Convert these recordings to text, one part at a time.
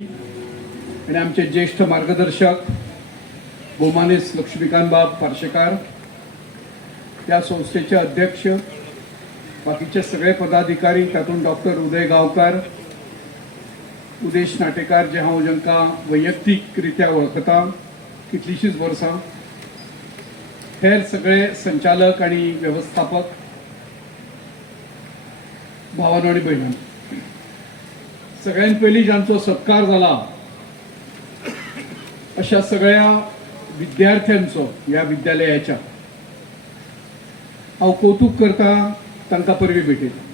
आणि आमचे ज्येष्ठ मार्गदर्शक गोमानेस लक्ष्मीकांतबाब पार्शेकार त्या संस्थेचे अध्यक्ष बाकीचे सगळे पदाधिकारी तातूंत डॉक्टर उदय गांवकार उदेश नाटेकार जे हांव जांकां वैयक्तीकरित्या वळखता कितलींशींच वर्सां हेर सगळे संचालक आणि व्यवस्थापक भावांनो आणि भयणां सगळ्यात पयलीं जांचो सत्कार जाला अशा सगळ्या विद्यार्थ्यांचो ह्या विद्यालयाच्या. हांव कौतुक करता तांकां परबी भेटयता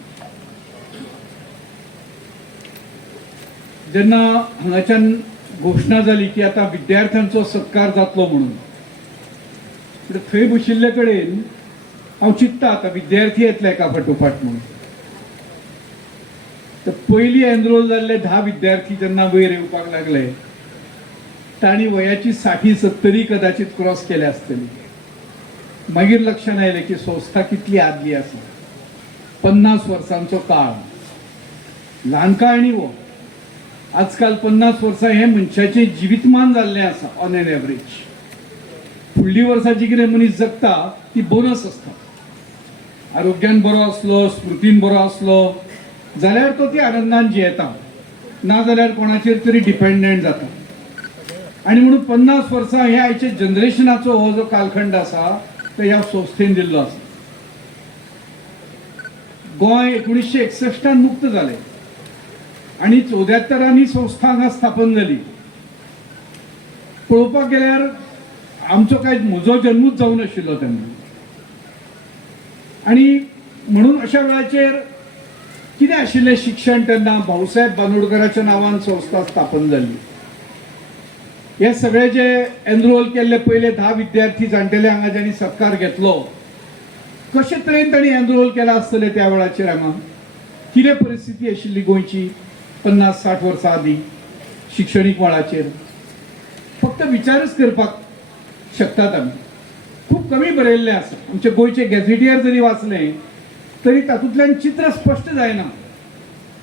जेन्ना हांगाच्यान घोशणा जाली की आतां विद्यार्थ्यांचो सत्कार जातलो म्हणून थंय बशिल्ले कडेन हांव चिंतता आतां विद्यार्थी येतले एका फाटोफाट म्हणून. तर पयलीं एनरोल जाल्ले धा विद्यार्थी जेन्ना वयर येवपाक लागले तांणी वयाची साठी सत्तरी कदाचित क्रॉस केल्या आसतली मागीर लक्षात आयलें की संस्था कितली आदली आसा. पन्नास वर्सांचो काळ. ल्हानकाळ न्ही वो आजकाल पन्नास वर्सां हें मनशाचें जिवितमान जाल्लें आसा ऑन एन एवरेज फुडलीं वर्सां जी कितें मनीस जगता ती बोनस आसता. आरोग्यान बरो आसलो स्मृतीन बरो आसलो जाल्यार तो ती आनंदान जियेता. ना जाल्यार कोणाचेर तरी डिपेंडंट जाता. आणि म्हणून पन्नास वर्सां हे आयचे जनरेशनाचो हो जो कालखंड आसा तो ह्या संस्थेन दिल्लो आसा गोंय एकोणीसशे एकसश्टान मुक्त जालें आणि चौद्यात्तरांनी संस्था हांगा स्थापन जाली पळोवपाक गेल्यार आमचो काय म्हजो जन्मूच जावं नाशिल्लो तेन्ना. आणि म्हणून अशा वेळाचेर कितें आशिल्लें शिक्षण तेन्ना भाऊसाहेब बांदोडकराच्या नांवान संस्था स्थापन जाल्ली हे सगळे जे एनरोल केल्ले पयले धा विद्यार्थी जाणटेले हांगा ज्यांनी सत्कार घेतलो कशे तरेन तांणी एनरोल केला आसतले त्या वेळाचेर हांगा कितें परिस्थिती आशिल्ली गोंयची पन्नास साठ वर्सां आदीं शिक्षणीक मळाचेर फक्त विचारच करपाक शकतात आमी खूप कमी बरयल्लें आसा आमचे गोंयचे गॅझेटियर जरी वाचलें तरी तातूंतल्यान चित्र स्पश्ट जायना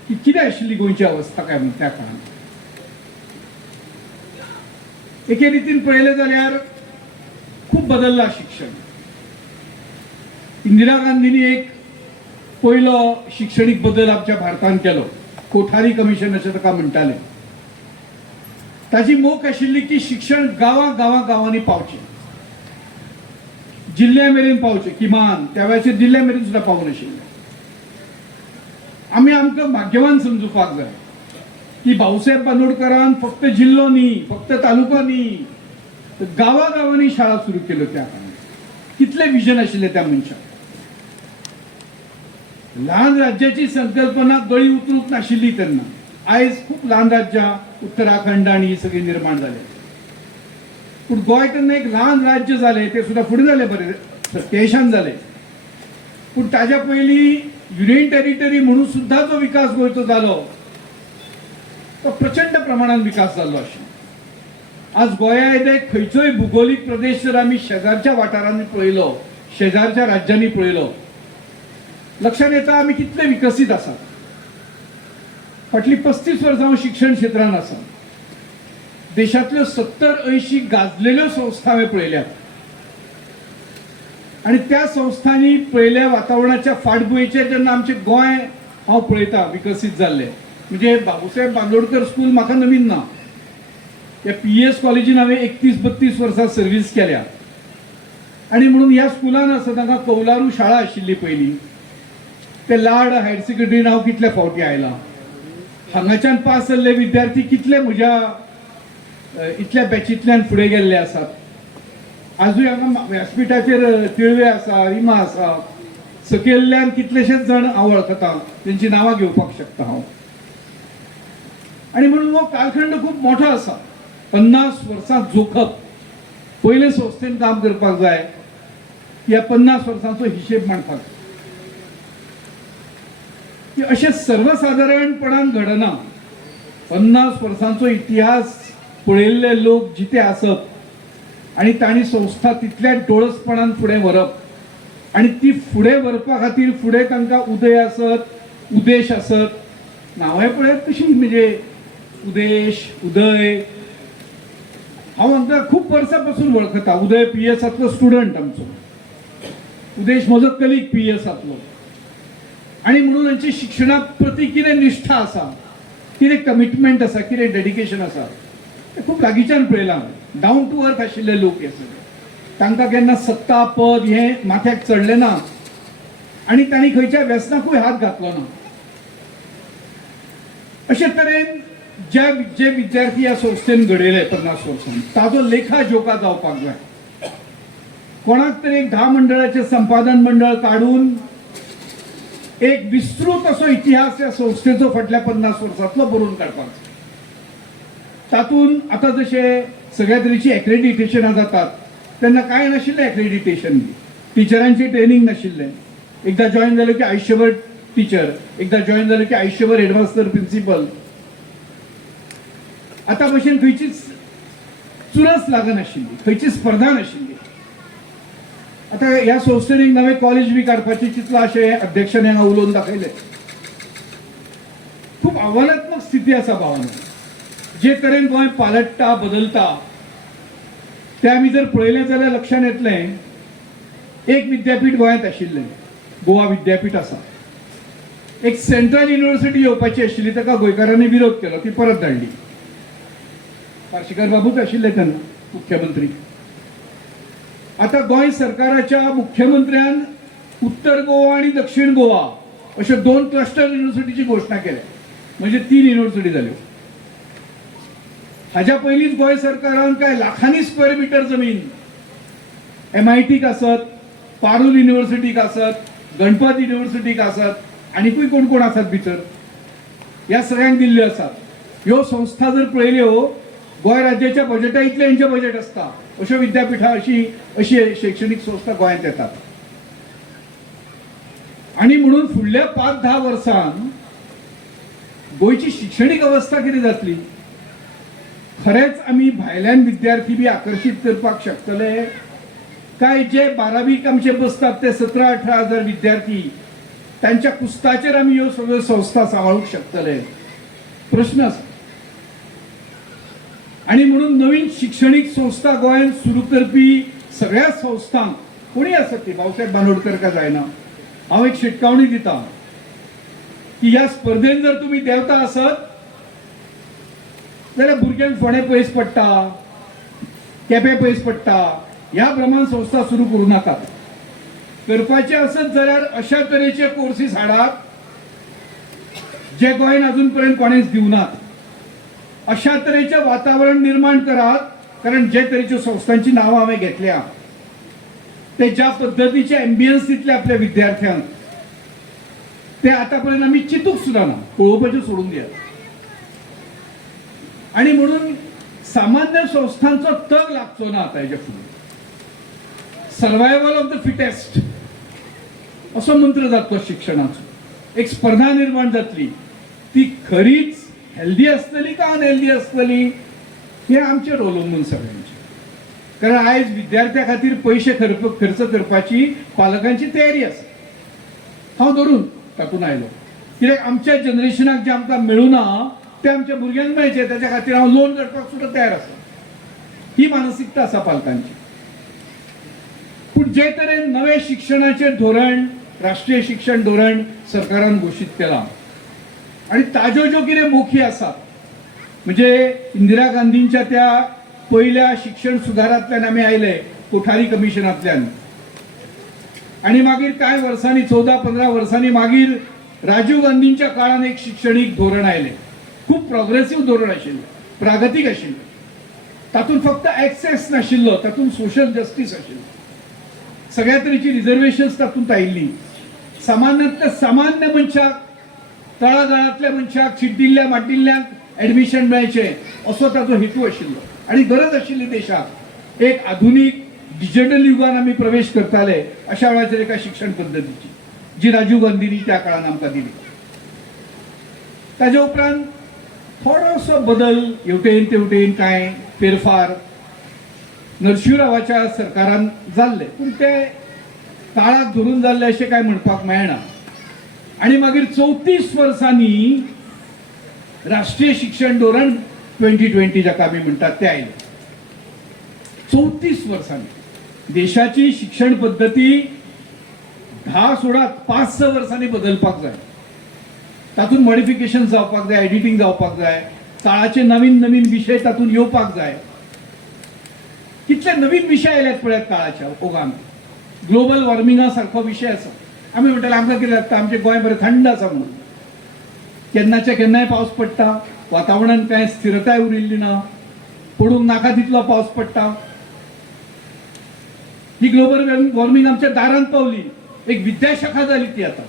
की कितें आशिल्ली गोंयची अवस्था काय म्हण त्या काळान एके रितीन पळयलें जाल्यार खूब बदल्लां शिक्षण. इंदिरा गांधीनी एक पयलो शिक्षणीक बदल आमच्या भारतान केलो. कोठारी कमिशन अशें ताका म्हणटाले. ताची मोख आशिल्ली की शिक्षण गांवां गांवां गांवांनी पावचें. जिल्ल्या मेरेन किमान त्या जिल्ह्यामेरेन जिल्ल्या मेरेन सुद्दां आम्ही नाशिल्लें आमी आमकां भाग्यवान समजुपाक जाय की भाऊसाहेब बांदोडकरान फक्त जिल्हो न्ही फक्त तालुको न्ही तर गांवा गांवांनी शाळा सुरू केल्यो त्या. कितले विजन आशिल्ले त्या मनशाक ल्हान राज्याची संकल्पना गळी उतरूंक नाशिल्ली तेन्ना आयज खूप ल्हान राज्यां उत्तराखंड आणि ही सगळी निर्माण जाले पूण गोंय तेन्ना एक ल्हान राज्य जालें ते सुद्दां फुडें जालें बरें. सत्तेचाळीसान जालें पूण ताज्या पयलीं युनियन टेरिटरी म्हणून सुद्धा जो विकास गोंयचो जालो तो प्रचंड प्रमाणात विकास जाल्लो आशिल्लो आज गोंया येदे खंयचोय भुगोलीक प्रदेश जर आमी शेजारच्या वाठारांनी पळयलो शेजारच्या राज्यांनी पळयलो लक्षात येता आमी कितले विकसीत आसात फाटली पस्तीस वर्सां हांव शिक्षण क्षेत्रांत आसा देशांतल्यो सत्तर अंयशी गाजलेल्यो संस्था हांवें पळयल्यात आणि त्या संस्थांनी पळयल्या वातावरणाच्या फाटभुंयेचेर जेन्ना आमचें गोंय हांव पळयता विकसीत जाल्लें म्हणजे बाबूसाहेब बांदोडकर स्कूल म्हाका नवीन ना या पी एस कॉलेजीन हांवें एकतीस बत्तीस वर्सां सर्वीस केल्या. आणि म्हणून ह्या स्कुलान आसा तांकां कौलारू शाळा आशिल्ली पयलीं ते लाड हायर सेकंडरीन हांव कितले फावटी आयलां? हांगाच्यान पास जाल्ले विद्यार्थी कितले म्हज्या इतल्या बॅचींतल्यान फुडें गेल्ले आसात आजूय हांगा व्यासपीठाचेर तिळवे आसा रिमा आसा सकयल्ल्यान कितलेशेच जाण हांव वळखता तेंची नांवां घेवपाक शकता हांव. आनी म्हणून हो कालखंड खूब मोठो आसा पन्नास वर्सां जोखप. पयले संस्थेन काम करपाक जाय ह्या पन्नास वर्सांचो हिशेब मांडपाक जाय. की अशें सर्वसादारणपणान घडना. पन्नास वर्सांचो इतिहास पळयल्ले लोक जिते आसप आणि तांणी संस्था तितल्या डोळसपणान फुडें व्हरप आणि ती फुडें व्हरपा खातीर फुडें तांकां उदय आसत उदेश आसत नांवाय पळयत कशी म्हणजे उदेश उदय. हांव आमकां खूब वर्सां पासून वळखता उदय पी एसांतलो स्टुडंट आमचो. उदेश म्हजो कलीग पी एसांतलो आणि म्हणून त्यांची शिक्षणा प्रती कितें निश्ठा आसा कितें कमिटमेंट आसा कितें डेडिकेशन आसा तें खूब लागींच्यान पळयलां डावन टू अर्थ आशिल्ले लोक हे सगळे. तांकां केन्ना सत्ता पद हें माथ्याक चडलें ना. आणि तांणी खंयच्या व्यसनाकूय हात घातलो ना. अशे तरेन ज्या जे विद्यार्थी ह्या संस्थेन घडयले पन्नास वर्सान ताजो लेखा जोखा जावपाक जाय. कोणाक तरी एक धा मंडळाचे संपादन मंडळ काढून एक विस्तृत असो इतिहास या संस्थेचो फाटल्या पन्नास वर्सांतलो बरोवन काडपाक जाय. तातूंत आतां जशें सगळ्या तरेची एक्रेडिटेशनां जातात तेन्ना कांय नाशिल्लें एक्रेडिटेशन टिचरांची ट्रेनिंग नाशिल्लें एकदां जॉईन जालो की आयुश्यभर टिचर एकदां जॉईन जालो की आयुश्यभर हेडमास्तर प्रिन्सिपल आतां भशेन खंयचीच चुरस लागनाशिल्ली खंयची स्पर्धा नाशिल्ली आता ह्या संस्थेन एक नवे कॉलेज बी काडपाचें चिंतला अशें अध्यक्षान हांगा उलोवन दाखयलें खूब आव्हानात्मक स्थिती आसा भावना. जे तरेन गोंय पालट्टा बदलता तें आमी जर पळयलें जाल्यार लक्षांत येतलें एक विद्यापीठ गोंयांत आशिल्लें गोवा विद्यापीठ आसा. एक सेंट्रल युनिव्हर्सिटी येवपाची आशिल्ली ताका गोंयकारांनी विरोध केलो ती परत धाडली. पार्शीकर बाबूच आशिल्ले तेन्ना मुख्यमंत्री. आता गोंय सरकाराच्या मुख्यमंत्र्यान उत्तर गोवा आणि दक्षिण गोवा अशे दोन क्लस्टर युनिव्हर्सिटीची घोषणा केल्या. म्हणजे तीन युनिव्हर्सिटी जाल्यो हाज्या पयलींच गोंय सरकारान काय लाखांनी स्क्वेअर मिटर जमीन. एम आय टीक आसत पारूल युनिव्हर्सिटीक आसत गणपत युनिव्हर्सिटीक आसत आनीकूय कोण कोण आसात भितर ह्या सगळ्यांक दिल्ल्यो आसात ह्यो संस्था जर पळयल्यो हो, गोंय राज्याच्या बजेटा इतलें हेंचें बजेट आसता अश्यो विद्यापीठां अशी अशी शैक्षणीक संस्था गोंयांत येतात. आणि म्हणून फुडल्या पाच दहा वर्सांत गोंयची शिक्षणीक अवस्था कितें जातली? खरेंच आमी भायल्यान विद्यार्थी बी आकर्शीत करपाक शकतले. काय जे बारावीक आमचे बसतात ते सतरा अठरा हजार विद्यार्थी त्यांच्या कुस्ताचेर आमी ह्यो सगळ्यो संस्था सांबाळूंक शकतले. प्रश्न आसा आणि म्हणून नवीन शिक्षणीक संस्था गोंयांत सुरू करपी सगळ्या संस्थांक कोणी असत ती? भाऊसाहेब बांदोडकर का जायना? हांव एक शिटकावणी दिता की ह्या स्पर्धेन जर तुम्ही देवता आसत जाल्यार भुरग्यांक फोंडे पयस पडटा केपें पयस पडटा ह्या प्रमाण संस्था सुरू करूं नाकात करपाचे आसत जाल्यार अशा तरेचे कोर्सीस हाडात जे गोंयान अजून पर्यंत कोणेच दिवनात अशा तरेचे वातावरण निर्माण करात कारण जे तरेच्या संस्थांची नांव हांवें घेतल्या. ते ज्या पद्धतीचे एम्बियन्स दितले आपल्या विद्यार्थ्यांक ते आतापर्यंत आम्ही चितूक सुद्धा ना पळोवपाचें सोडून दिया आणि म्हणून सामान्य संस्थांचो तग लागचो ना आता याच्या फुडें सर्वायवल ऑफ द फिटेस्ट असो मंत्र जातलो शिक्षणाचो. एक स्पर्धा निर्माण जातली. ती खरीच हेल्दी असतली का अनहेल्दी असतली हे आमचेर अवलंबून सगळ्यांचे. कारण आयज विद्यार्थ्या खातीर पयशे खर्च खर्च करपाची पालकांची तयारी आसा हांव धरून तातूंत आयलो. कित्याक आमच्या जनरेशनाक जे आमकां मेळुना ते आमच्या भुरग्यांक मेळचे त्याच्या खातीर हांव लोन करपाक सुद्दां तयार आसा ही मानसिकता आसा पालकांची. पूण जे तरेन नवे शिक्षणाचें धोरण राष्ट्रीय शिक्षण धोरण सरकारान घोशीत केलां. आणि ताज्यो ज्यो कितें मोखी आसात म्हणजे इंदिरा गांधींच्या त्या पहिल्या शिक्षण सुधारांतल्यान आमी आयले कोठारी कमिशनांतल्यान. आणि मागीर कांय वर्सांनी चौदा पंदरा वर्सांनी मागीर राजीव गांधींच्या काळान एक शिक्षणीक धोरण आयलें. खूप प्रोग्रेसिव्ह धोरण आशिल्लें प्रागतीक आशिल्लें तातूंत फक्त एक्सेस नाशिल्लो तातूंत सोशल जस्टीस आशिल्लो सगळ्या तरेची रिझर्वेशन्स तातूंत आयिल्ली सामान्यांतल्या सामान्य मनशाक तळागाळांतल्या मनशाक चिड्डिल्ल्या माड्डिल्ल्यांक ऍडमिशन मेळचें असो ताचो हेतू आशिल्लो आनी गरज आशिल्ली देशाक एक आधुनीक डिजिटल युगान आमी प्रवेश करताले अशा वेळाचेर एका शिक्षण पद्दतीची जी राजीव गांधींनी त्या काळान आमकां दिली. ताज्या उपरांत थोडोसो बदल हेवटेन तेवटेन कांय फेरफार नरशिंहरावाच्या सरकारान जाल्ले पूण ते काळाक धरून जाल्ले अशें कांय म्हणपाक मेळना. आणि मागीर चौतीस वर्सांनी राष्ट्रीय शिक्षण धोरण ट्वेंटी ट्वेंटी जाका आमी म्हणटात ते आयलें. चौतीस वर्सांनी देशाची शिक्षण पद्दती धा सोडात पाच स वर्सांनी बदलपाक जाय. तातूंत मॉडिफिकेशन जावपाक जाय एडिटींग जावपाक जाय काळाचे नवीन नवीन विशय तातूंत येवपाक जाय. कितले नवीन विशय आयल्यात पळयात काळाच्या ओगान ग्लोबल वॉर्मिंगा सारको विशय आसा आमी म्हणटाले आमकां कितें लागता आमचें गोंय बरें थंड आसा म्हणून. केन्नाच्या केन्नाय पावस पडटा वातावरणान कांय स्थिरताय उरिल्ली ना. पडूंक नाका तितलो पावस पडटा. ही ग्लोबल वॉर्मिंग आमच्या दारांत पावली. एक विद्याशाखा जाली ती आता.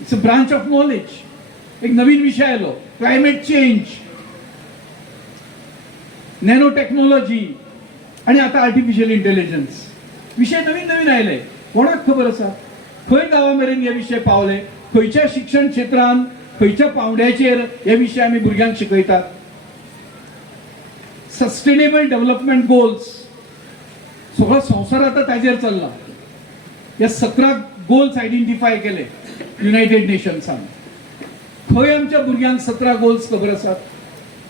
It's a branch of knowledge एक नवीन विषय आयलो क्लायमेट चेंज नॅनो टेक्नॉलॉजी आणि आता आर्टिफिशियल इंटेलिजन्स विषय नवीन नवीन आयले. कोणाक खबर आसा खंय गांवा मेरेन हे विशय पावले? खंयच्या शिक्षण क्षेत्रांत खंयच्या पावंड्याचेर हे विशय आमी भुरग्यांक शिकयतात? सस्टेनेबल डेव्हलपमेंट गोल्स सगळो संवसार आता ताजेर चल्ला. हे सतरा गोल्स आयडेंटिफाय केले. युनायटेड नेशन्सान खंय आमच्या भुरग्यांक सतरा गोल्स खबर आसात?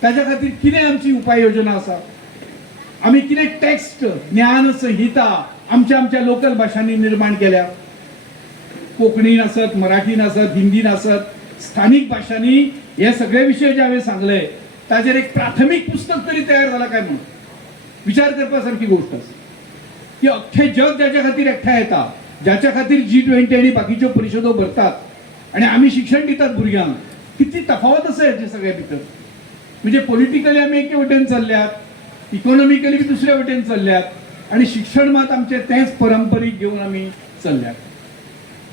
ताज्या खातीर कितें आमची उपाय योजना आसा? आमी कितें टॅक्स्ट ज्ञान संहिता आमच्या आमच्या लोकल भाशांनी निर्माण केल्या? कोंकणीन आसत मराठीन आसत हिंदीन आसत स्थानीक भाशांनी हे सगळे विशय जे हांवें सांगले ताजेर एक प्राथमीक पुस्तक तरी तयार जाला काय म्हणून? विचार करपा सारकी गोष्ट आसा. की अख्खे जग ज्याच्या खातीर एकठांय येता ज्याच्या खातीर जी ट्वेंटी आनी बाकीच्यो परिशदो भरतात आणि आम्ही शिक्षण दितात भुरग्यांक किती तफावत आसा हेचे सगळ्या भितर म्हणजे पॉलिटिकली आमी एके वटेन चल्ल्यात इकॉनॉमिकली बी दुसऱ्या वटेन चल्ल्यात आणि शिक्षण मात आमचे तेच परंपरीक घेऊन आमी चल्ल्यात.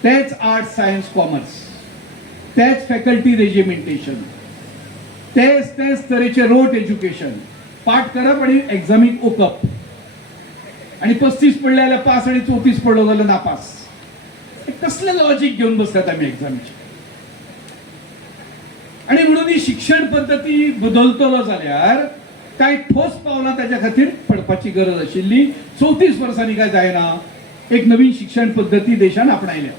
तेच आर्ट्स सायन्स कॉमर्स तेच फॅकल्टी रेजिमेंटेशन तेच तेच तरेचे रोट एज्युकेशन पाठ करप आणि एक्झामीक ओकप. आणि पस्तीस पडले जाल्यार पास आणि चौतीस पडलो जाल्यार नापास. कसले लॉजीक घेऊन बसतात आम्ही एक्झामीचे आणि म्हणून ही शिक्षण पद्धती बदलतलो जाल्यार काय ठोस पावलां ताच्या खातीर पडपाची गरज आशिल्ली. चौतीस वर्सांनी काय जायना. एक नवीन शिक्षण पद्धती देशान आपणायल्या.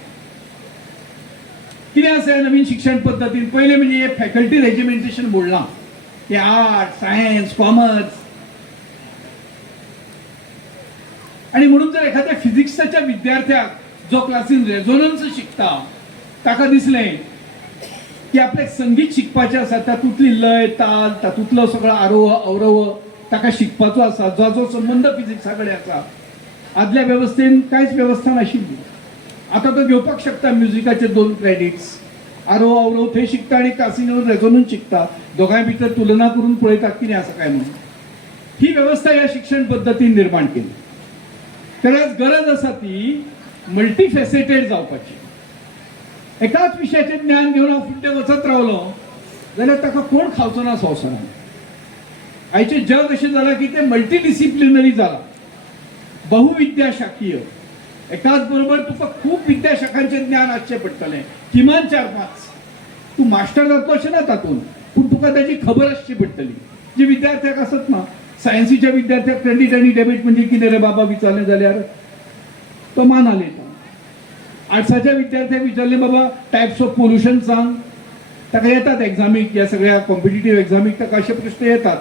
कितें आसा ह्या नवीन शिक्षण पद्धतीन? पयलें म्हणजे हे फॅकल्टी रेजिमेंटेशन बोडलां हे आर्ट सायन्स कॉमर्स. आणि म्हणून जर एखाद्या फिजिक्सच्या विद्यार्थ्याक जो क्लासीन रेझोनन्स शिकता ताका दिसलें की आपल्याक संगीत शिकपाचें आसा तातूंतली लय ताल तातूंतलो सगळो आरोह अवरोह ताका शिकपाचो आसा जाचो संबंद फिजिक्सा कडेन आसा आदल्या वेवस्थेन कांयच वेवस्था नाशिल्ली. आतां तो घेवपाक शकता म्युजिकाचे दोन क्रेडिट्स आरोह अवरोह थंय शिकता आनी कासिनो रेझोनून शिकता. दोगांय भितर तुलना करून पळयता कितें आसा काय म्हणून ही वेवस्था ह्या शिक्षण पद्दतीन निर्माण केली. teraz गरज आसा ती मल्टीफेसेटेड जावपाची. एकाच विशयाचें ज्ञान घेवन हांव फुडे वचत रावलो जाल्यार ताका कोण खावचो ना संवसारान आयचें जग अशें जालां की तें मल्टी डिसिप्लिनरी जालां बहुविद्याशाखीय. एकाच बरोबर तुका खूब विद्याशाखांचें ज्ञान आसचें पडटलें किमान चार पांच. तूं मास्टर जातलो अशें ना तातूंत पूण तुका ताची खबर आसची पडटली जी विद्यार्थ्याक आसत ना सायन्सीच्या विद्यार्थ्याक क्रेडिट आनी डेबीट म्हणजे कितें रे बाबा? विचारलें जाल्यार तो मान आलें आर्ट्साच्या विद्यार्थ्यांनी विचारले बाबा टायप्स ऑफ पोल्युशन सांग. ताका येतात एग्जामीक ह्या सगळ्या कॉम्पिटिटीव एग्जामीक ताका असे प्रश्न येतात?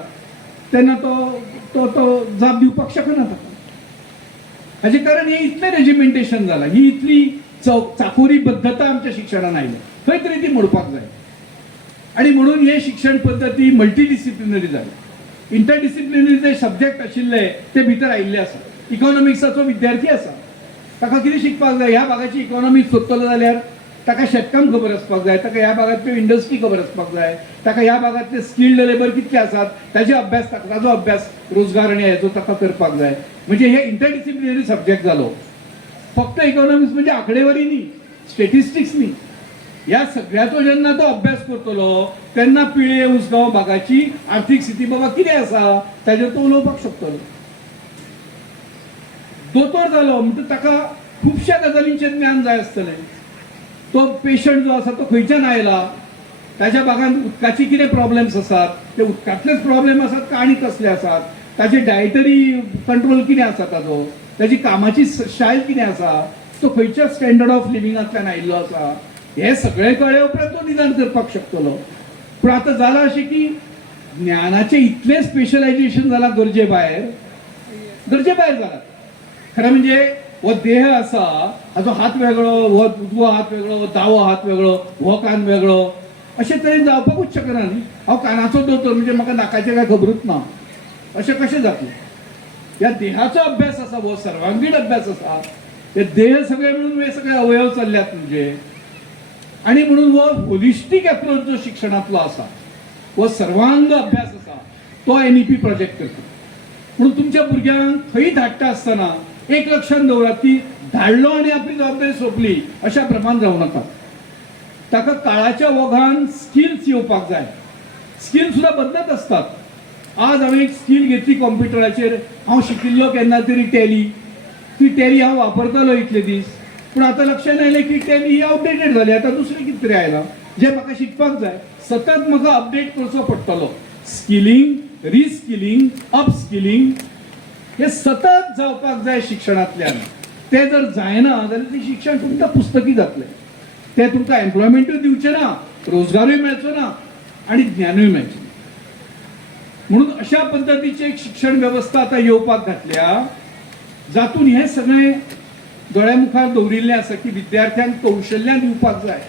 तेन्ना तो तो तो जाप दिवपाक शकना ताका कारण हे इतलें रेजिमेंटेशन जालां ही इतली चौ चाकोरी बद्धता आमच्या शिक्षणान आयल्या खंय तरी ती मोडपाक जाय. आणि म्हणून हे शिक्षण पद्दती मल्टी डिसिप्लिनरी जाली इंटरडिसिप्लिनरी जे सब्जेक्ट आशिल्ले ते भितर आयिल्ले आसा इकॉनॉमिक्साचो विद्यार्थी आसा ताका कितें शिकपाक जाय ह्या भागाची इकॉनॉमी सोदतलो जाल्यार ताका शेतकाम खबर आसपाक जाय ताका ह्या भागांतल्यो इंडस्ट्री खबर आसपाक जाय ताका ह्या भागांतले स्किल्ड लेबर कितले आसात ताचे अभ्यास ताजो अभ्यास रोजगार आनी हेचो ताका करपाक जाय म्हणजे हे इंटरडिसिप्लिनरी सब्जेक्ट जालो फक्त इकॉनॉमिक्स म्हणजे आंकडेवारी न्ही स्टेटिस्टिक्स न्ही. ह्या सगळ्याचो जेन्ना तो अभ्यास करतलो तेन्ना पिळे उसगांव भागाची आर्थीक स्थिती बाबा कितें आसा ताजेर तो उलोवपाक शकतलो दोतोर जालो हो. म्हणटा ताका खुबश्या गजालींचें ज्ञान जाय आसतलें तो पेशंट जो आसा तो खंयच्यान आयला ताच्या भागांत उदकाची कितें प्रॉब्लेम्स आसात ते उदकांतलेच प्रॉब्लेम आसात काय आनी कसले आसात ताचे डायटरी कंट्रोल कितें आसा ताजो ताची कामाची स्टायल कितें आसा तो खंयच्या स्टँडर्ड ऑफ लिव्हिंगांतल्यान आयिल्लो आसा हे सगळे कळे उपरांत तो निदान करपाक शकतलो. पूण आतां जालां अशें की ज्ञानाचें इतलें स्पेशलायजेशन जालां गरजे भायर गरजे भायर जालां खरं म्हणजे हो देह असा हाचो हात वेगळो हो उजवो हात वेगळो हो दावो हात वेगळो हो कान वेगळो अशें तरेन जावपाकूच शकना न्ही हांव कानाचो दोतोर म्हणजे म्हाका नाकाचें काय खबरूच ना. अशें कशें जातलें? ह्या देहाचो अभ्यास आसा हो सर्वांगीण अभ्यास आसा हे देह सगळे मिळून हे सगळे अवयव चालल्यात म्हणजे. आणि म्हणून हो होलिस्टीक अप्रोच जो शिक्षणातलो असा हो सर्वांग अभ्यास असा तो एन ई पी प्रोजेक्ट करता. म्हणून तुमच्या भुरग्यांक खंय धाडटा आसतना एक लक्षात दवरात ती धाडलो आणि आपली जबाबदारी सोंपली अशा प्रमाण जावं नाका. ताका काळाच्या ओघान स्किल्स येवपाक जाय. स्किल सुद्धा बदलत असतात. आज हांवें एक स्किल घेतली कॉम्प्युटराचेर हांव शिकिल्लो केन्ना तरी टॅली ती टॅली हांव वापरतालो इतले दीस. पूण आतां लक्षांत आयलें की टॅली ही अपडेटेड जाली आतां दुसरें कितें तरी आयलां. जें म्हाका शिकपाक जाय सतत म्हाका अपडेट करचो पडटलो. स्किलिंग रिस्किलिंग अपस्किलिंग हे सतत जावपाक जाय शिक्षणांतल्यान. ते जर जायना जाल्यार ते शिक्षण तुमकां पुस्तकी जातलें ते तुमकां एम्प्लॉयमेंटूय दिवचें ना रोजगारूय मेळचो ना आनी ज्ञानूय मेळचें. ना म्हणून अशा पद्दतीची एक शिक्षण वेवस्था आतां येवपाक घातल्या जातून हें सगळें दोळ्या मुखार दवरिल्लें आसा की विद्यार्थ्यांक कौशल्यां दिवपाक जाय.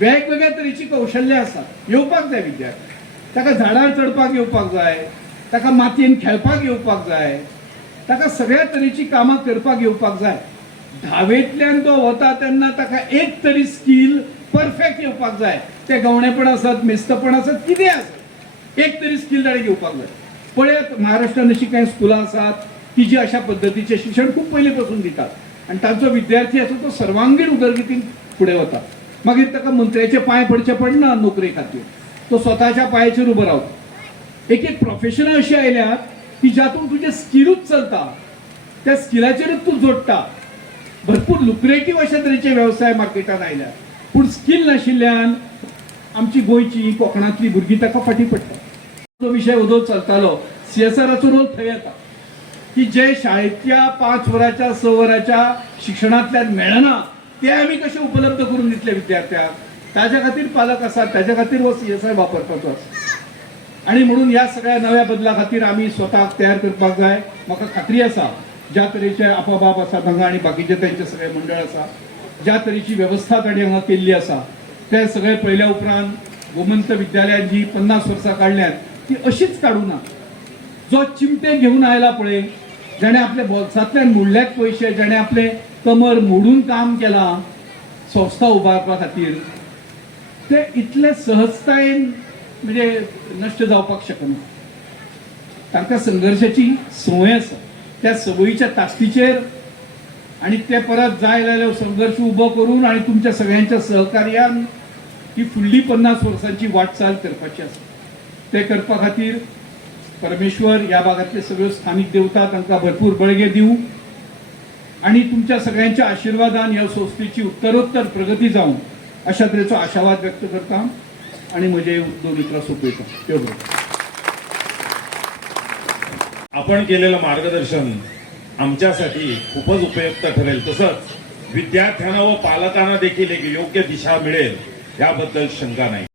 वेगवेगळ्या तरेची कौशल्यां आसात येवपाक जाय विद्यार्थी ताका झाडार चडपाक येवपाक जाय ताका मातयेन खेळपाक येवपाक जाय. ताका सगळ्या तरेची कामां करपाक येवपाक जाय. धावेंतल्यान तो वता तेन्ना ताका एक तरी स्कील परफेक्ट येवपाक जाय. ते गवणेपण आसत मेस्तपण आसत कितें आसत एक तरी स्कील ताणें घेवपाक जाय. पळयात महाराष्ट्रान अशीं कांय स्कुलां आसात की जी अशा पद्दतीचें शिक्षण खूब पयलीं पासून दितात. आनी तांचो विद्यार्थी आसा तो सर्वांगीण उदरगतीन फुडें वता मागीर ताका मंत्र्याचे पांय पडचे पडना नोकरे खातीर तो स्वताच्या पांयाचेर उबो रावता. एक एक प्रोफेशनां अशीं आयल्यात की ज्यातून तुजें स्किलूच चलता त्या स्किलाचेरूच तूं जोडटा भरपूर लुक्रेटीव अशा तरेचे व्यवसाय मार्केटात आयल्यात पूण स्कील नाशिल्ल्यान आमची गोंयची कोंकणातली भुरगीं ताका फाटीं पडटा. तो विशय उदो चलतालो. सीएसआराचो रोल थंय येता. की जे शाळेंतल्या पाच वराच्या स वराच्या शिक्षणांतल्यान मेळना ते आमी कशें उपलब्ध करून दितले विद्यार्थ्यांक? ताज्या खातीर पालक आसात ताज्या खातीर हो सीएसआय वापरपाचो आसा. आणि म्हणून या सगळ्या नव्या बदला खातीर आमी स्वताक तयार करपाक जाय. म्हाका खात्री आसा ज्या तरेचे आपाबाप आसा हांगा आणि बाकीचे त्यांचे सगळे मंडळ आसा ज्या तरेची व्यवस्था तांणी हांगा केल्ली आसा ते सगळे पळयल्या उपरांत गोमंत विद्यालयात जी पन्नास वर्सां काडल्यात ती अशीच काडूं ना. जो चिमटे घेऊन आयला पळय ज्याने आपल्या बोल्सांतल्यान मोडल्यात पयशे ज्याने आपले कमर मोडून काम केला संस्था उबारपा खातीर ते इतले सहजतायेन म्हणजे नश्ट जावपाक शकना तांकां संघर्शाची संवय आसा त्या संवयीच्या ताकदीचेर आणि ते परत जाय जाल्यार संघर्श उबो करून आणि तुमच्या सगळ्यांच्या सहकार्यान ही फुडली पन्नास वर्सांची वाटचाल करपाची आसा ते करपा खातीर परमेश्वर या भागातले सगळ्यो स्थानिक देवता तांकां भरपूर बळगे दिवू आणि तुमच्या सगळ्यांच्या आशीर्वादान ह्या संस्थेची उत्तरोत्तर प्रगती जावं अशा तरेचो आशावाद व्यक्त करता. आणि म्हजे दोन मित्र सोपे आपण केलेलं मार्गदर्शन आमच्यासाठी खूपच उपयुक्त ठरेल. तसंच विद्यार्थ्यांना व पालकांना देखील एक योग्य दिशा मिळेल. याबद्दल शंका नाही.